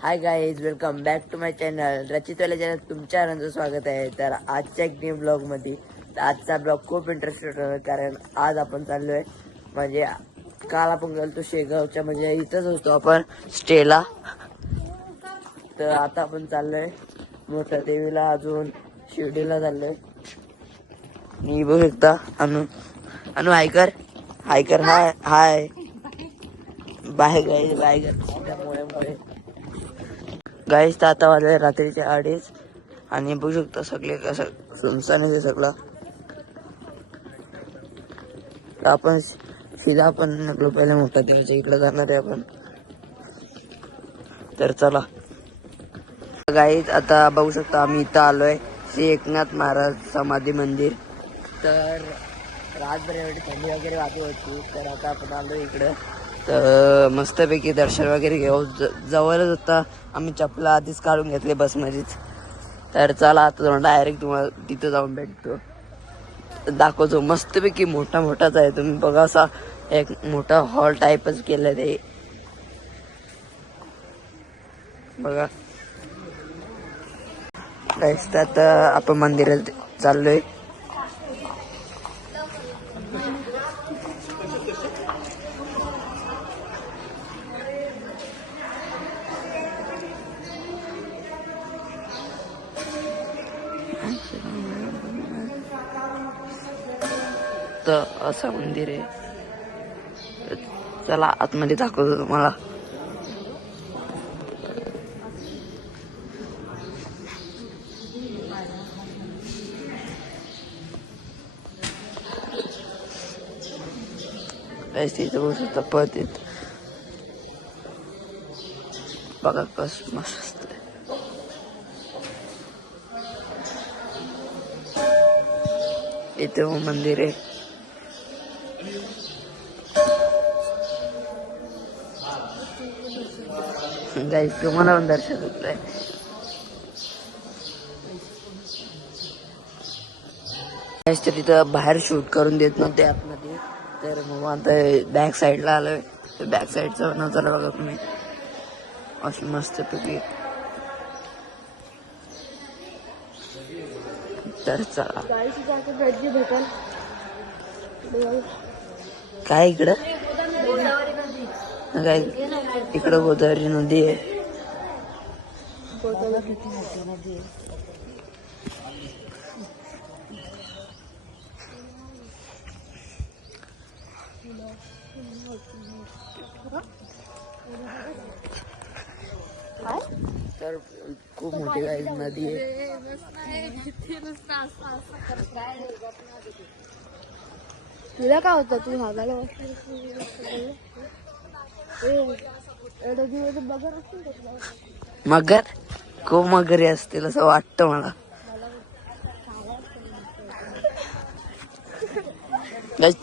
Hi guys welcome back to my channel रचितवाल्या channel तुमच्या आनंद स्वागत आहे. तर आजच्या एक न्यू ब्लॉगमध्ये तर आजचा ब्लॉग खूप इंटरेस्टेड होणार कारण आज आपण चाललो आहे म्हणजे काल आपण गेलो शेगावच्या म्हणजे इथंच होतो आपण स्टेला. तर आता आपण चाललोय मोठ्या देवीला अजून शिर्डीला चाललोय. मी बघू शकता अनु. अनु हायकर hiker hi hi bye guys bye त्यामुळे मुळे गाईस तर आता वाजले रात्रीचे अडीच. आणि बघू शकता सगळे कसं सुनसान आहे सगळं. तर आपण सीधा आपण निघलो पहिले मोठ्या देवाच्या इकडे जाणार आहे आपण. तर चला. गाईत आता बघू शकता आम्ही इथं आलोय. श्री एकनाथ महाराज समाधी मंदिर. तर रातभर एवढी थंडी वगैरे वाजू होती तर आता आपण आलो इकडं. तर मस्तपैकी दर्शन वगैरे घेऊ ज- जवळच होता. आम्ही चपला आधीच काढून घेतले बसमध्येच. तर चला आता तुम्हाला डायरेक्ट तुम्हाला तिथं जाऊन भेटतो. दाखवतो. मस्तपैकी मोठा मोठाच आहे. तुम्ही बघा असा एक मोठा हॉल टाईपच केलं ते. बघा. तर आता आपण मंदिरात चाललोय. तर असं मंदिर आहे तर चला आतमध्ये दाखवतो तुम्हाला Guys, तिथं बघू शकता पत येत बघा कस मस्त इथे हो मंदिर आहे. गाईस तुम्हाला पण दर्शन घेतलंय गाईस तर तिथं बाहेर शूट करून देत नव्हते आतमध्ये. तर मग आता बॅक साईडला आलोय. बॅक साईडचा नजारा बघा तुम्ही. असं मस्त पैकी. तर चला काय इकडं? काय? इकडं गोदावरी नदी आहे. तर खूप मोठी काही नदी आहे. तुला काय होतं? तू तुला? मगर? खूप मगरी असतील असं वाटतं मला.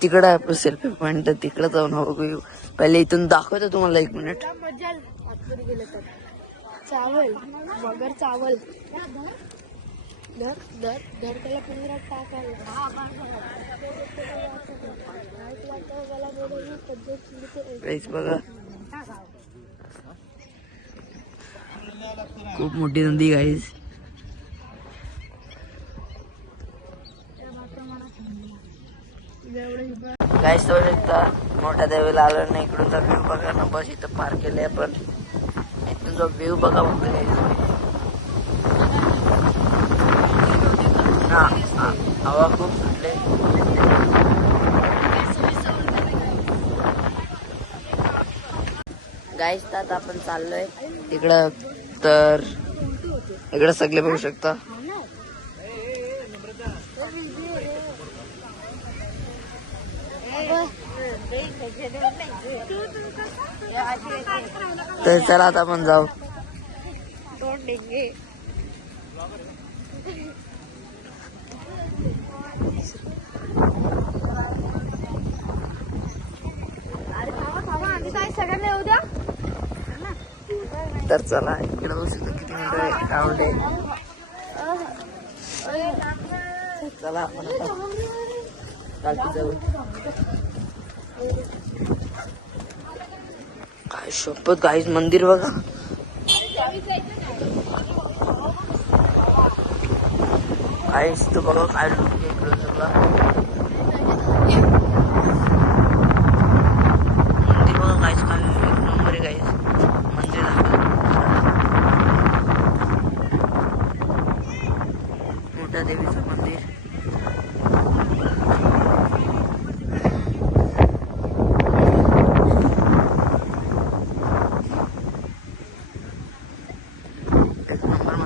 तिकडं आहे आपलं सेल्फी पॉइंट तिकडं जाऊन बघू. पहिले इथून दाखवतो तुम्हाला एक मिनिट चावल मगर चावल. धर धर धर त्याला पिंजरात टाकायला. बघा. खूप मोठी नदी गाईज गाईज तो शकता मोठ्या देवीला आलो नाही इकडून तर बघा ना बस इथं पार्क केले आपण. जो व्ह्यू बघा वगैरे हा हा, हवा खूप सुटले. गाईज तर आपण चाललोय. तिकडं तर इकडं सगळे बघू शकता. तर चला आता आपण जाऊ. तर चला इकडे बघू शकता किती मिनिट ग्राउंड आहे चला आपण जाऊ. शपथ गाईज मंदिर बघा. गाईज तो बघा काय लोक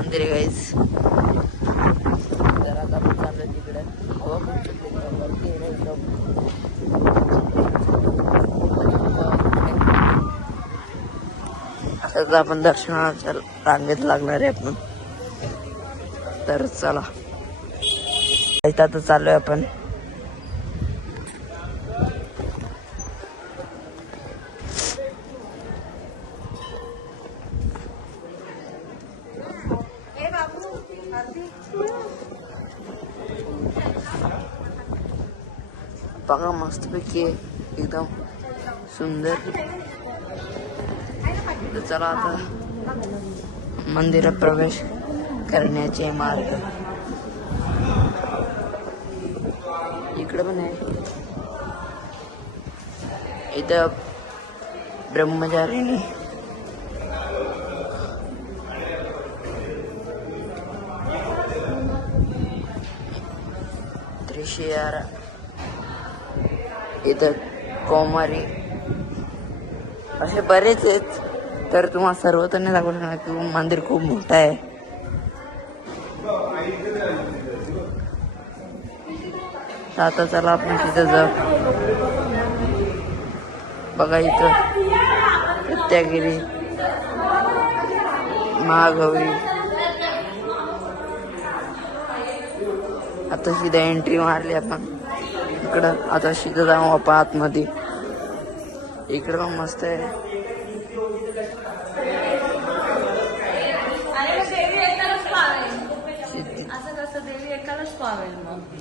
मंदिर आहे गाईज तर आता आपण चाललोय तिकडे. हवा खूप सुटली. वरती आहे एकदम. आता तर आपण दर्शनाच्या रांगेत लागणार आहे आपण. तर चला. आता चाललोय आपण. बघा मस्तपैकी पैकी एकदम सुंदर. चला आता मंदिरात प्रवेश करण्याचे मार्ग. इकडे पण आहे. इथं ब्रह्मचारिणी. त्रिशियार इथं कौमारी. असे बरेच आहेत तर तुम्हाला सर्व तर नाही दाखवू शकणार की मंदिर खूप मोठं आहे. आता चला आपण तिथं जाऊ. बघा इथं. रत्यागिरी महागवी. आता सीधा एंट्री मारली आपण इकडं आता सीधा जाऊ आपण आतमध्ये. इकडं पण मस्त आहे.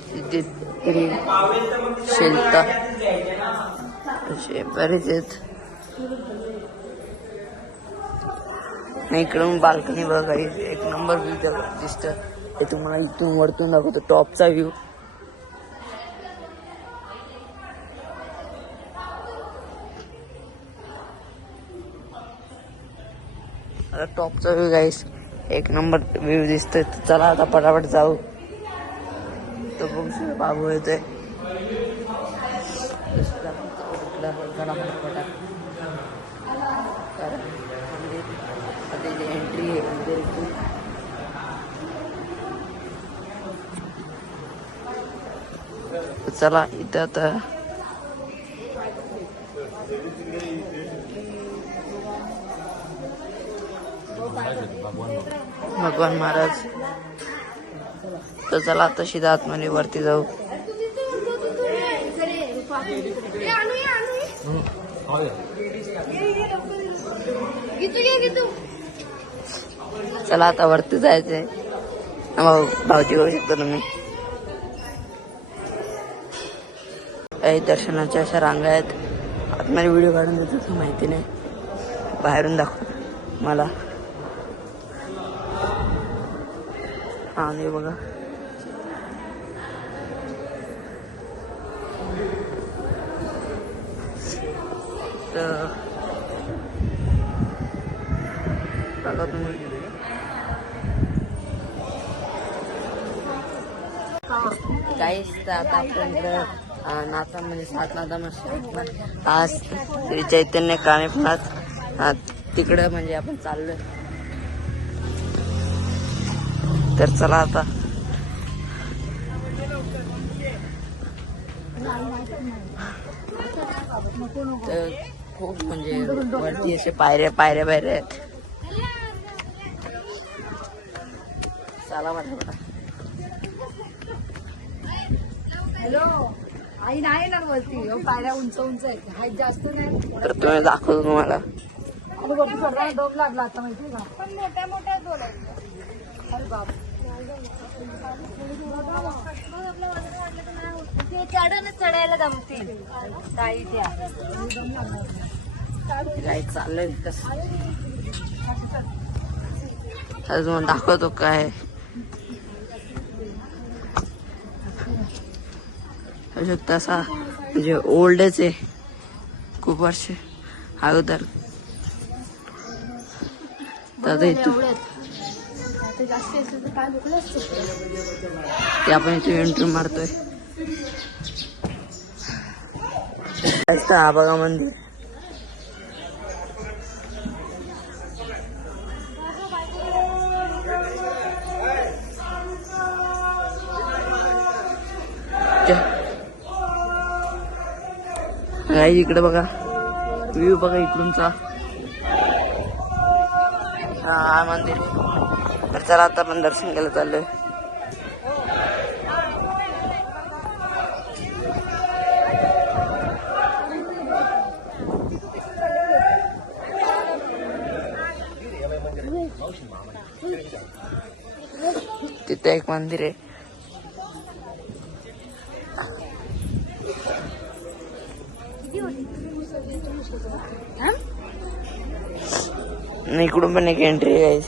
सिद्धी असे बरेच आहेत. नाही इकडून बाल्कनी बघा एक नंबर व्ह्यू दिसतं. हे तुम्हाला इथून वरतून दाखवतो टॉपचा व्ह्यू आता टॉपचा व्ह्यू गाईस एक नंबर व्ह्यू दिसतोय चला आता पटापट जाऊ तो बघू बाबू येतोय एंट्री आहे मंदिराची. तर चला इथं आता. भगवान महाराज. तर चला आता सीधा आतमध्ये वरती जाऊ. चला आता वरती जायचंय. भाऊ भाऊजी बघू शकता तुम्ही. काही दर्शनाच्या अशा रांगा आहेत. आतमध्ये व्हिडिओ काढून देतो तर माहिती नाही. बाहेरून दाखव मला. हा हे बघा. तर बघा तुम्ही. काहीच तर आता आपण नाता म्हणजे सात नाता मस्त आज श्री चैतन्य काणेपणात तिकडं म्हणजे आपण चाललोय तर चला आता. तर खूप म्हणजे वरती असे पायऱ्या पायऱ्या पायऱ्या आहेत चला बघा हॅलो आई नाही ना वरती. हो, पायऱ्या उंच उंच आहेत. हाईट जास्त नाही. तर तुम्ही दाखवतो तुम्हाला. डोम लागला आता माहिती का? पण मोठ्या मोठ्या दोन अरे बाप. ते चढण चढायला जमतील. ताई त्या. काय चाललंय कस तुम्हाला दाखवतो काय. बघू शकता असा म्हणजे ओल्डच आहे खूप वर्ष अगोदर. दुखलं असतं? ते आपण इथे एंट्री मारतोय. हा बघा मंदिर. गाईज इकडे बघा. व्ह्यू बघा इकडूनचा. हा मंदिर. तर चला आता आपण दर्शन केलं चाललोय. तिथे एक मंदिर आहे. आणि इकडून पण एक एंट्री आहे.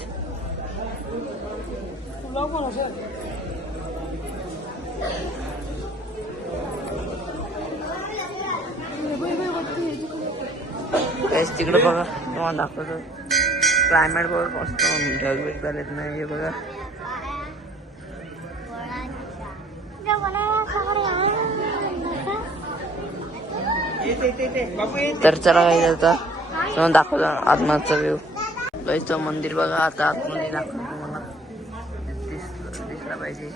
Guys, तिकडे बघा तुम्हाला दाखवतो क्लायमेट बघा मस्त ढगबीग झालेत नाही हे बघा तर चला काही आता तुम्हाला दाखवतो आत्माचा व्ह्यू गाईस मंदिर बघा आता आतमध्ये दाखवतो तुम्हाला. दिसला पाहिजे.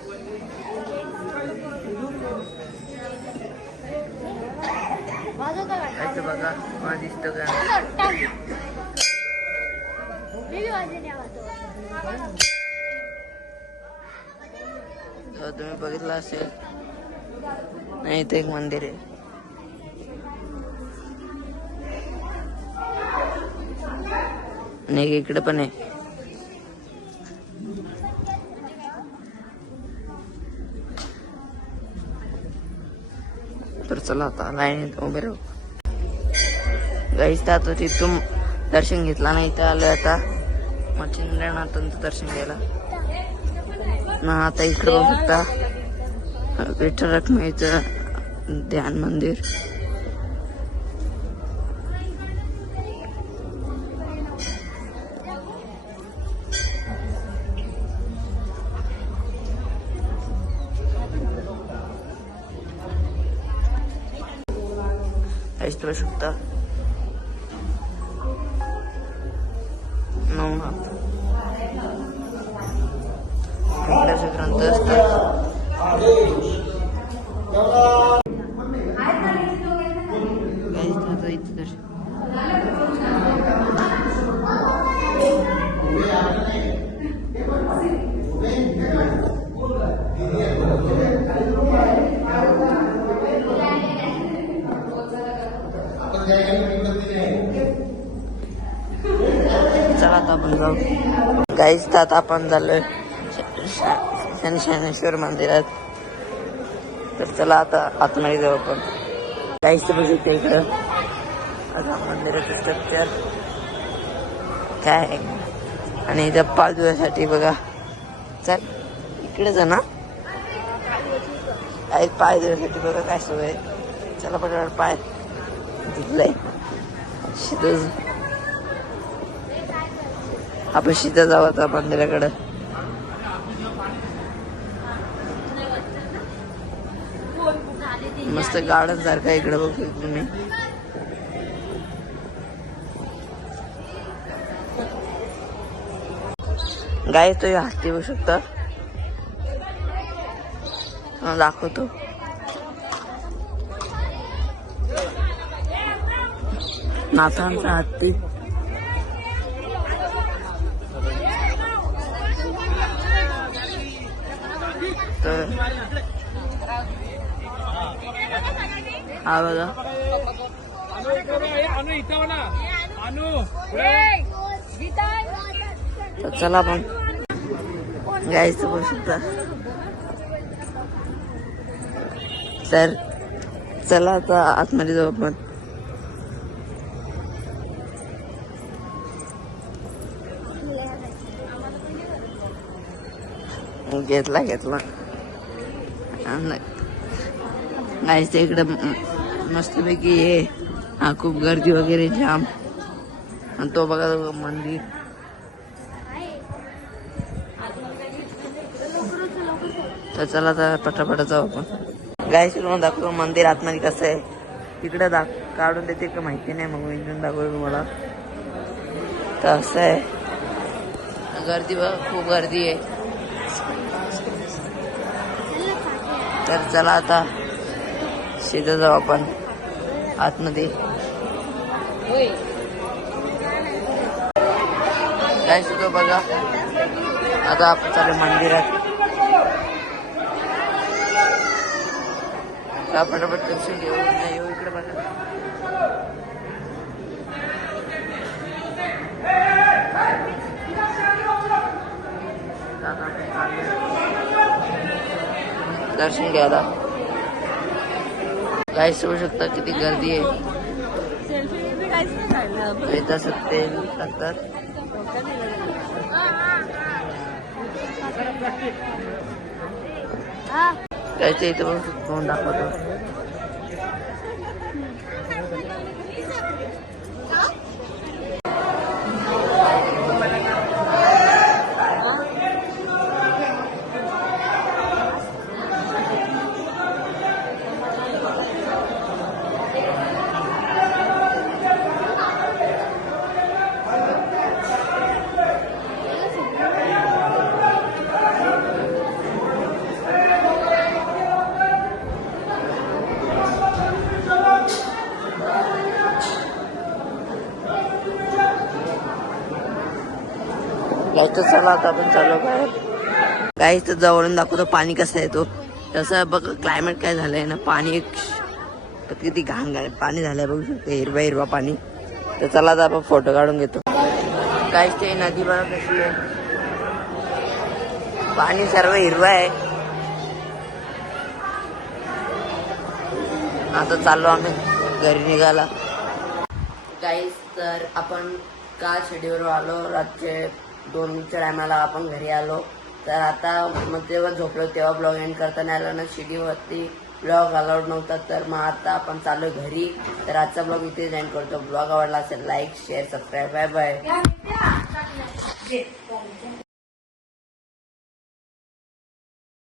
गाईस बघा मला दिसतं का? हो, तुम्ही बघितलं असेल. नाही इथे एक मंदिर आहे. आणि इकडे पण आहे. तर चला आता लाईनीत उभे राहू. गाईस तर आता तिथून दर्शन घेतला नाही तर आलोय आता. मच्छिंद्रनाथांचं दर्शन घ्यायला. ना आता इकडे बघू शकता. विठ्ठल रखमाईचं ध्यान मंदिर. काहीच बघू शकता नवनाथ आपण जाऊ गाईच तर आता आपण चाललोय श- शनेश्वर मंदिरात. तर चला आता आतमध्ये जाऊ आपण. गाईच तर बघू इकडं? आता मंदिराचं स्ट्रक्चर काय? आणि इथं पाच दिवसासाठी बघा. चल इकडे जा ना. काय पाय दिवसासाठी बघा काय सोय. चला पटवड पाय. तिथलंय शिदूज आपण शिथं जाऊ आता मंदिराकडं मस्त गार्डन सारखं इकडे बघू तुम्ही. गाय तो हत्ती बघू शकता. दाखवतो. नाथांचा हत्ती तर हा बघा. तर चला पण गायचं बघू शकता तर चला आता आतमध्ये जाऊ आपण. घेतला घेतला. आणि गाईस इकडं मस्तपैकी हे हा खूप गर्दी वगैरे जाम। आणि तो बघा मंदिर। तर चला तर पटापटा जाऊ आपण गाय तुम्हाला दाखवतो मंदिर आतमध्ये कसं आहे तिकडं दाख काढून देते का माहिती नाही मग मी इथून दाखवतो तुम्हाला। तर असं आहे गर्दी बघ खूप गर्दी आहे। तर चला आता सीधं जाऊ आपण आतमध्ये. काय सुद्धा बघा. आता आपण चालू मंदिरात. पटापट दर्शन घेऊ? नाही येऊ इकडे बघा. आता. दर्शन घ्यायला काय सोडू शकता किती गर्दी आहे. येत असत टाकतात त्याच्या इथे पण फोन दाखवतो. तर चला आता आपण चालू बाहेर. काही तर जवळून दाखवतो पाणी कसं येतो तसं बघ क्लायमेट काय झालंय ना पाणी किती घाण घाण पाणी झालंय बघू शकतो हिरवा हिरवा पाणी. तर चला आता आपण फोटो काढून घेतो. काहीच ते नदी बघा कशी आहे. पाणी सर्व हिरवा आहे. आता चाललो आम्ही घरी निघाला. काहीच तर आपण काल शेडीवर आलो? रातचे दोनच्या टायमाला आपण घरी आलो. तर आता मग तेव्हा झोपलो तेव्हा ब्लॉग एंड करता नाही आलं ना शिडीवरती ब्लॉग अलाउड नव्हता. तर मग आता आपण चालू घरी. तर आजचा ब्लॉग इथेच एंड करतो. ब्लॉग आवडला असेल like share subscribe bye bye